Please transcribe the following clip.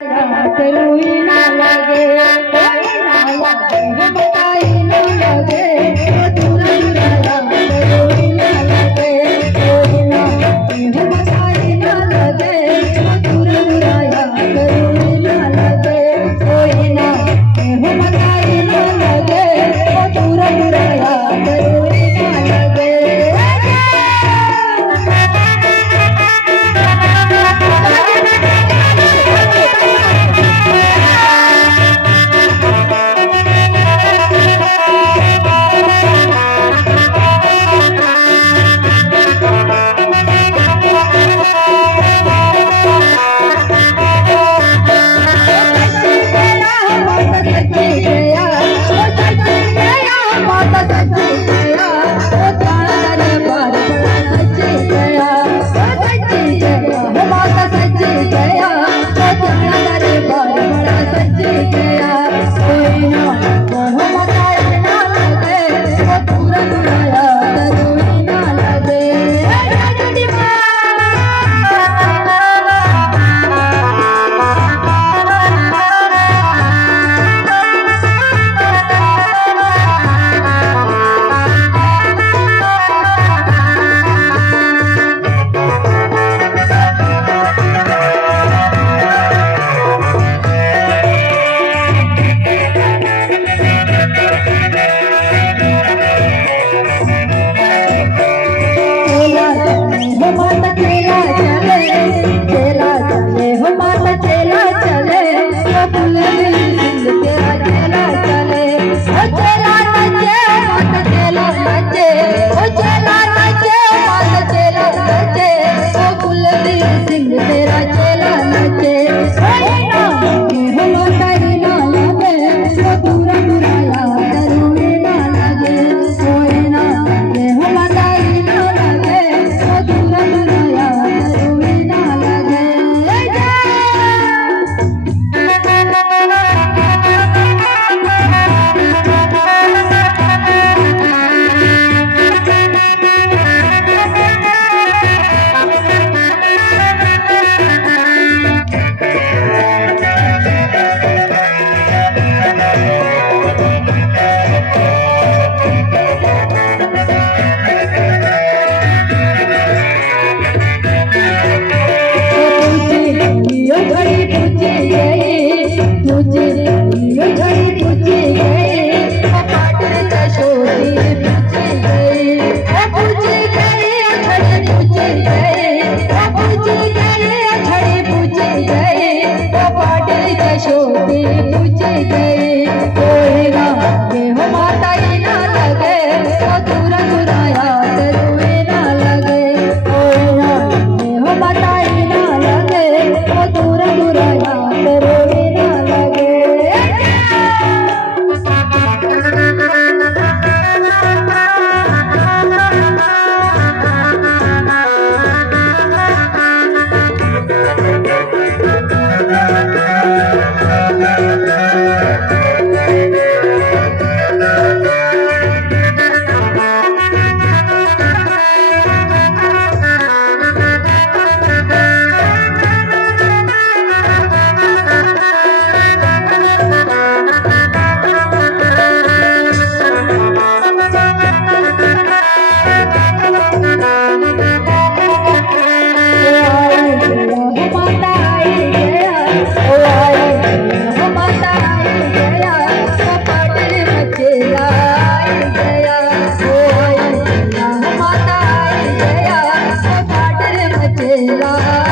करुई ना लगे बताई ना लगे करुई ना लगे बताई ना लगे तुरंगाया करुई ना लगे कोई ना बताई ना लगे तुरंगाया करुई ना लगे शोभे पूछे गए कोई ना गेहूं माता ही ना लगे दूरा दुराया तरुए ना लगे कोई ना गेहूं माता ही ना लगे दूरा दुराया तरुए ना लगे ला